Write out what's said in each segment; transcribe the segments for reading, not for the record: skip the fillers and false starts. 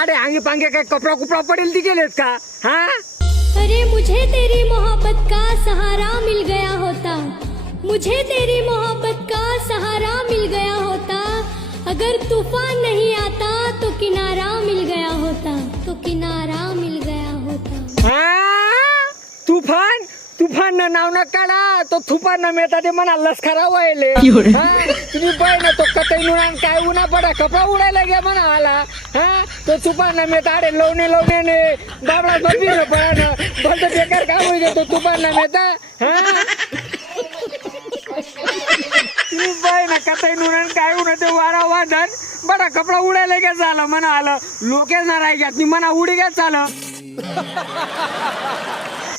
आडे आंगे पांगे काय कपडा कुपडा पडेल ती गेलेत का? हा अरे मुझे तेरी मोहब्बत का सहारा मिल गया होता, मुझे तेरी मोहब्बत का सहारा मिल गया होता, अगर तूफान नहीं आता तो किनारा मिल गया होता, तो किनारा मिल गया होता. तुफान तुफान न नाव न काढा तो तुफान न मिळता ते म्हणा लसखरा व्हायले. तुम्ही पाय ना तो कतई नुरान काय उन्हा पडा कपडा उडायला घ्या म्हणा आला. तो तुफान न मिळता अरे लवणे बाबडा बंदी न पडा न भलत बेकार काम होईल तो तुफान न मिळता. तुम्ही पाय ना कतई नुरान काय उन्हा ते वारा वादन बडा कपडा उडायला घ्या झालं म्हणा आलं लोकेच ना राही घ्या तुम्ही म्हणा उडी घ्या चालं.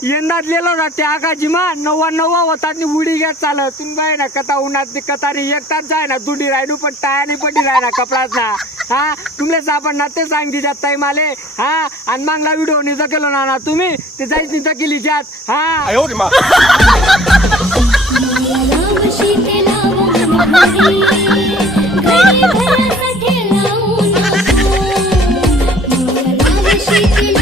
यंदाच लिहिलं होता त्या आकाजीमा 99 होतात उडी घ्या चालत. तुम्ही बाय ना कथा उन्हात कतारी एकटाच जाय ना तुडी राहिनू पण टायानी पडी राय ना कपडाच ना. तुमलेच आपण ना ते सांग दिजात ताई माले. आणि मागला व्हिडिओ निजा केलो ना तुम्ही ते जायच निजा केली जात. नाव शीते नाव मनोहरी, घरी घरा